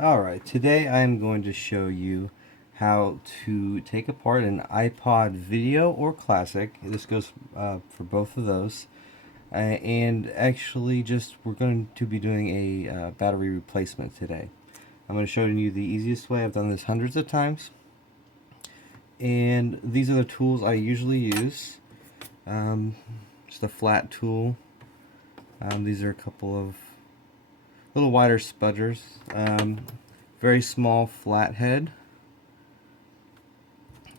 Alright, today I'm going to show you how to take apart an iPod video or classic. This goes for both of those. And actually we're going to be doing a battery replacement today. I'm going to show you the easiest way. I've done this hundreds of times. And these are the tools I usually use. Just a flat tool. These are a couple of little wider spudgers. Very small flathead.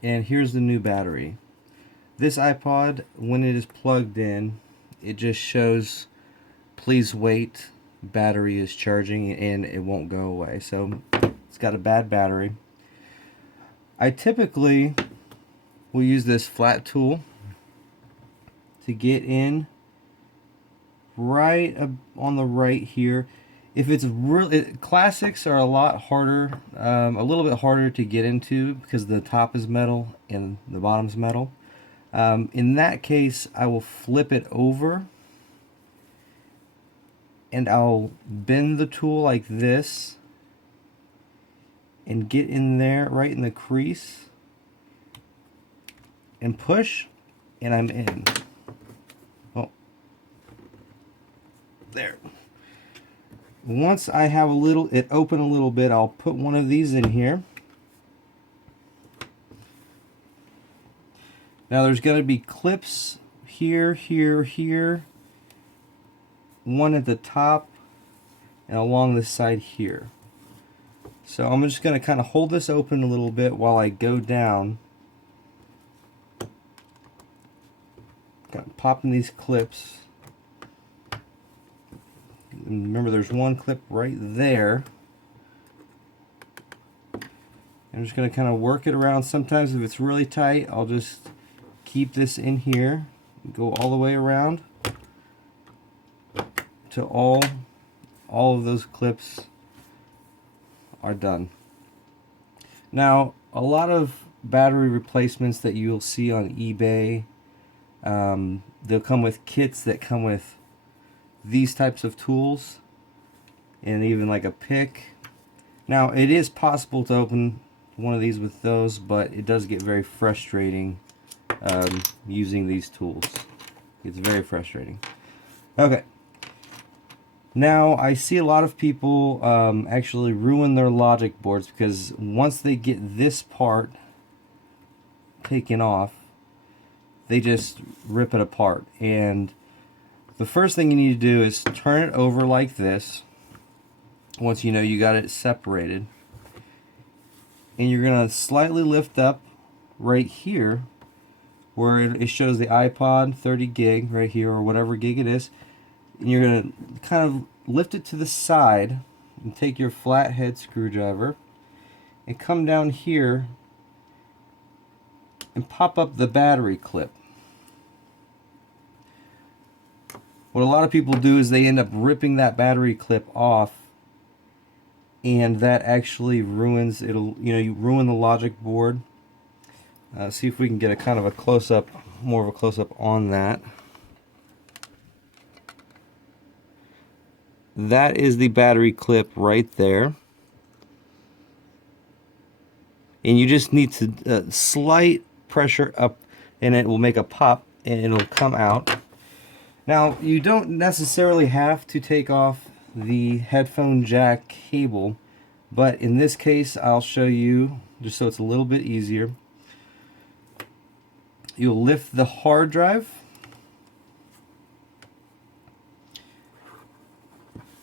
And here's the new battery. This iPod, when it is plugged in, it just shows please wait, battery is charging, and it won't go away. So it's got a bad battery. I typically will use this flat tool to get in right on the right here. If it's really, classics are a lot harder, a little bit harder to get into because the top is metal and the bottom's metal. In that case, I will flip it over and I'll bend the tool like this and get in there right in the crease and push, and I'm in. Oh, there. Once I have it open a little bit, I'll put one of these in here. Now there's going to be clips here, here, here, one at the top, and along this side here. So I'm just going to kind of hold this open a little bit while I go down. Popping these clips. And remember, there's one clip right there. I'm just going to kind of work it around. Sometimes if it's really tight, I'll just keep this in here, go all the way around till all of those clips are done. Now, a lot of battery replacements that you'll see on eBay, they'll come with kits that come with these types of tools and even like a pick. Now, it is possible to open one of these with those, but it does get very frustrating using these tools. It's very frustrating. Okay. Now, I see a lot of people actually ruin their logic boards because once they get this part taken off, they just rip it apart. And the first thing you need to do is turn it over like this once you know you got it separated. And you're going to slightly lift up right here where it shows the iPod 30 gig right here, or whatever gig it is. And you're going to kind of lift it to the side and take your flathead screwdriver and come down here and pop up the battery clip. What a lot of people do is they end up ripping that battery clip off, and that actually ruins it'll you ruin the logic board. See if we can get a kind of a close-up, more of a close-up on that. That is the battery clip right there. And you just need to slight pressure up and it will make a pop and it'll come out. Now, you don't necessarily have to take off the headphone jack cable, but in this case I'll show you just so it's a little bit easier. You'll lift the hard drive,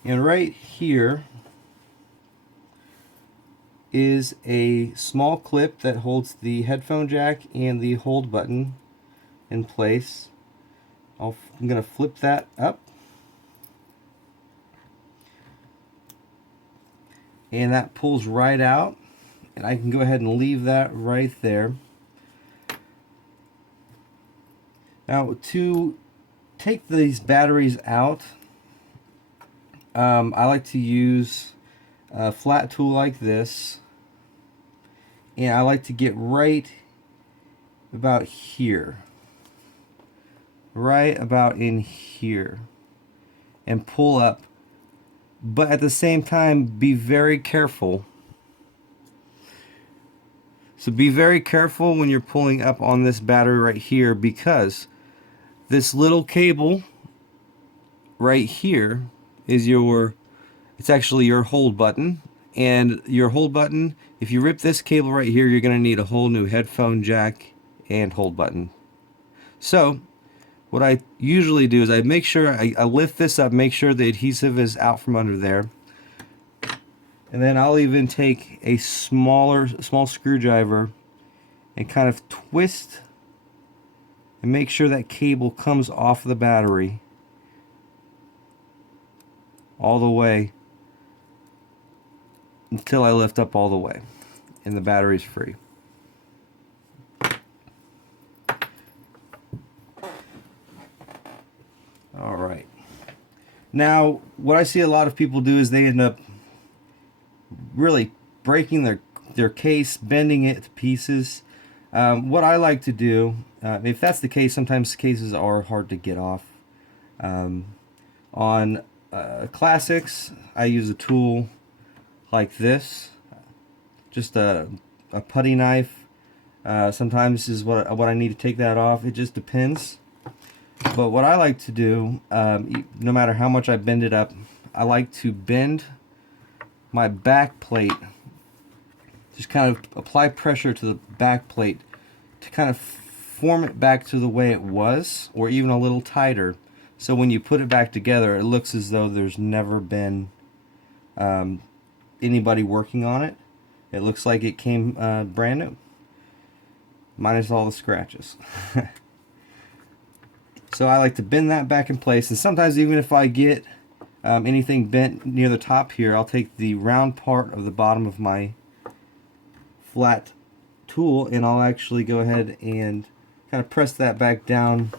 and right here is a small clip that holds the headphone jack and the hold button in place. I'm going to flip that up, and that pulls right out, and I can go ahead and leave that right there. Now, to take these batteries out, I like to use a flat tool like this, and I like to get right about here, right about in here, and pull up but at the same time, be very careful. So be very careful when you're pulling up on this battery right here, because this little cable right here is it's actually your hold button. And your hold button, if you rip this cable right here, you're going to need a whole new headphone jack and hold button. So what I usually do is I make sure I lift this up, make sure the adhesive is out from under there. And then I'll even take a small screwdriver and kind of twist and make sure that cable comes off the battery all the way until I lift up all the way and the battery's free. Alright. Now, what I see a lot of people do is they end up really breaking their case, bending it to pieces. What I like to do, if that's the case, sometimes cases are hard to get off. On classics, I use a tool like this, just a putty knife. Sometimes this is what I need to take that off. It just depends. But what I like to do, no matter how much I bend it up, I like to bend my back plate, just kind of apply pressure to the back plate to kind of form it back to the way it was, or even a little tighter. So when you put it back together, it looks as though there's never been anybody working on it. It looks like it came brand new, minus all the scratches. So I like to bend that back in place, and sometimes even if I get anything bent near the top here, I'll take the round part of the bottom of my flat tool and I'll actually go ahead and kind of press that back down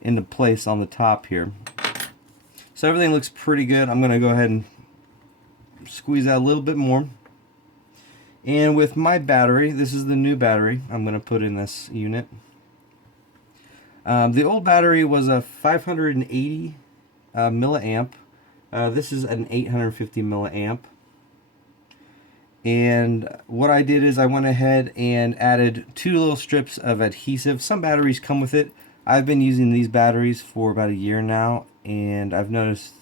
into place on the top here. So everything looks pretty good. I'm going to go ahead and squeeze out a little bit more. And with my battery, this is the new battery I'm going to put in this unit. The old battery was a 580 milliamp. This is an 850 milliamp. And what I did is I went ahead and added 2 little strips of adhesive. Some batteries come with it. I've been using these batteries for about a year now, and I've noticed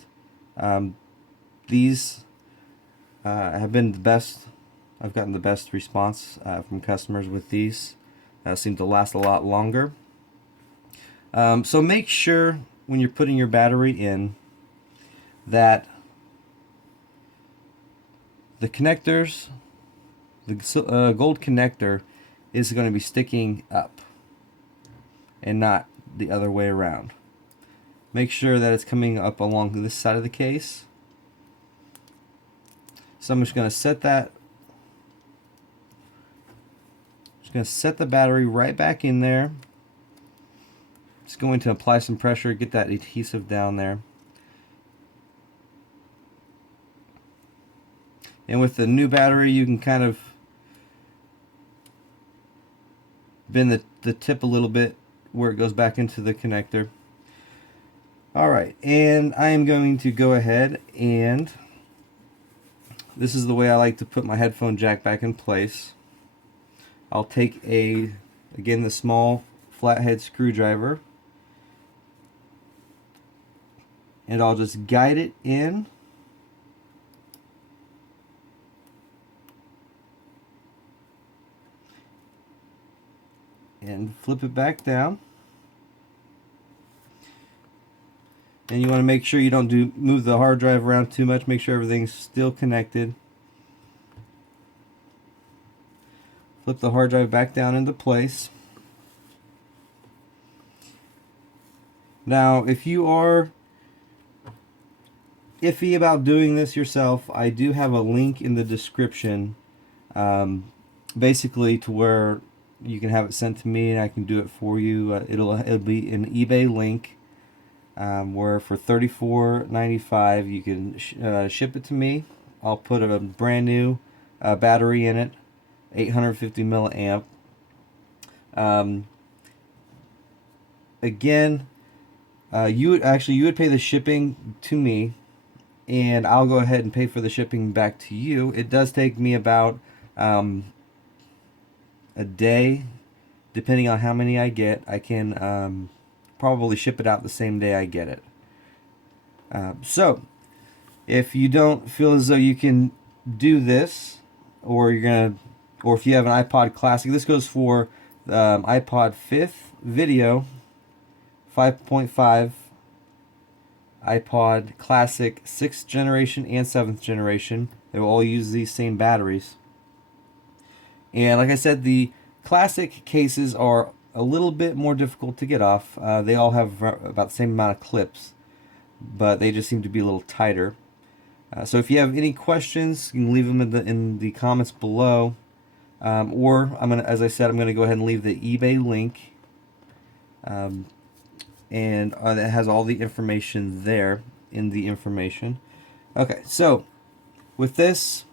these have been the best. I've gotten the best response from customers with these. Seem to last a lot longer. So make sure when you're putting your battery in that the connectors, the gold connector is going to be sticking up and not the other way around. Make sure that it's coming up along this side of the case. So I'm just going to set that. Just going to set the battery right back in there. Just going to apply some pressure, get that adhesive down there. And with the new battery, you can kind of bend the tip a little bit where it goes back into the connector. Alright, and I am going to go ahead and this is the way I like to put my headphone jack back in place. I'll take again the small flathead screwdriver, and I'll just guide it in. And flip it back down. And you want to make sure you don't move the hard drive around too much. Make sure everything's still connected. Flip the hard drive back down into place. Now, if you are iffy about doing this yourself, I do have a link in the description, basically to where you can have it sent to me and I can do it for you. It'll be an eBay link where for $34.95 you can ship it to me. I'll put a brand new battery in it, 850 milliamp. Again, you would pay the shipping to me, and I'll go ahead and pay for the shipping back to you. It does take me about a day, depending on how many I get. I can probably ship it out the same day I get it. So if you don't feel as though you can do this, or or if you have an iPod Classic, this goes for iPod 5th video, 5.5, iPod Classic 6th generation and 7th generation. They will all use these same batteries. And like I said, the Classic cases are a little bit more difficult to get off. They all have about the same amount of clips, but they just seem to be a little tighter. So if you have any questions, you can leave them in the comments below. Or as I said, I'm gonna go ahead and leave the eBay link. And that has all the information there in the information. Okay, so with this,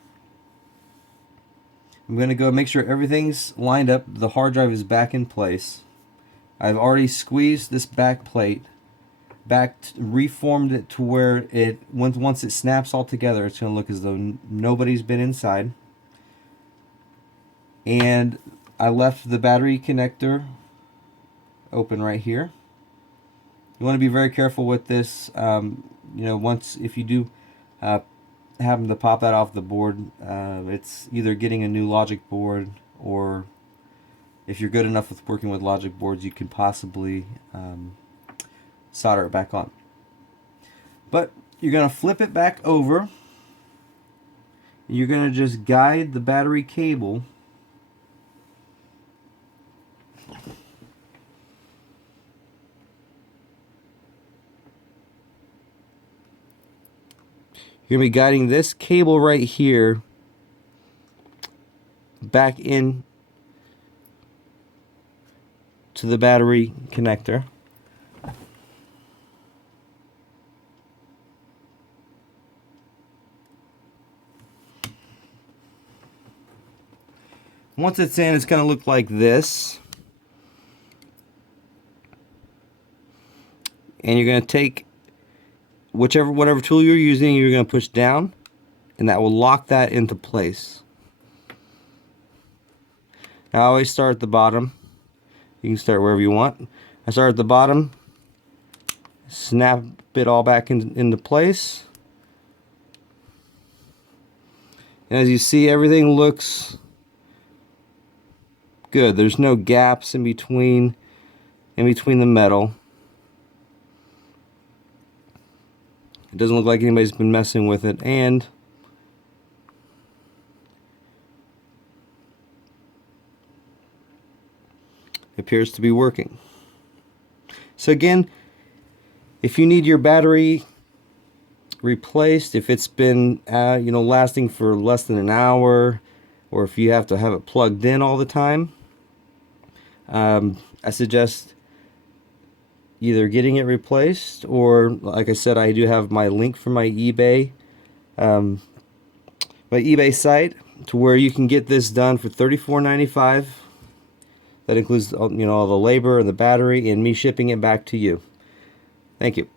I'm going to go make sure everything's lined up. The hard drive is back in place. I've already squeezed this back plate, reformed it to where once it snaps all together, it's going to look as though nobody's been inside. And I left the battery connector open right here. You want to be very careful with this. If you do happen to pop that off the board, it's either getting a new logic board, or if you're good enough with working with logic boards, you can possibly solder it back on. But you're going to flip it back over. You're going to just guide the battery cable You're going to be guiding this cable right here back in to the battery connector. Once it's in, it's going to look like this. And you're going to take whatever tool you're using, you're going to push down, and that will lock that into place. Now, I always start at the bottom. You can start wherever you want. I start at the bottom, snap it all back into place. And as you see, everything looks good. There's no gaps in between the metal. It doesn't look like anybody's been messing with it, and it appears to be working. So again, if you need your battery replaced, if it's been lasting for less than an hour, or if you have to have it plugged in all the time, I suggest either getting it replaced, or like I said, I do have my link for my eBay site, to where you can get this done for $34.95. That includes all the labor and the battery and me shipping it back to you. Thank you.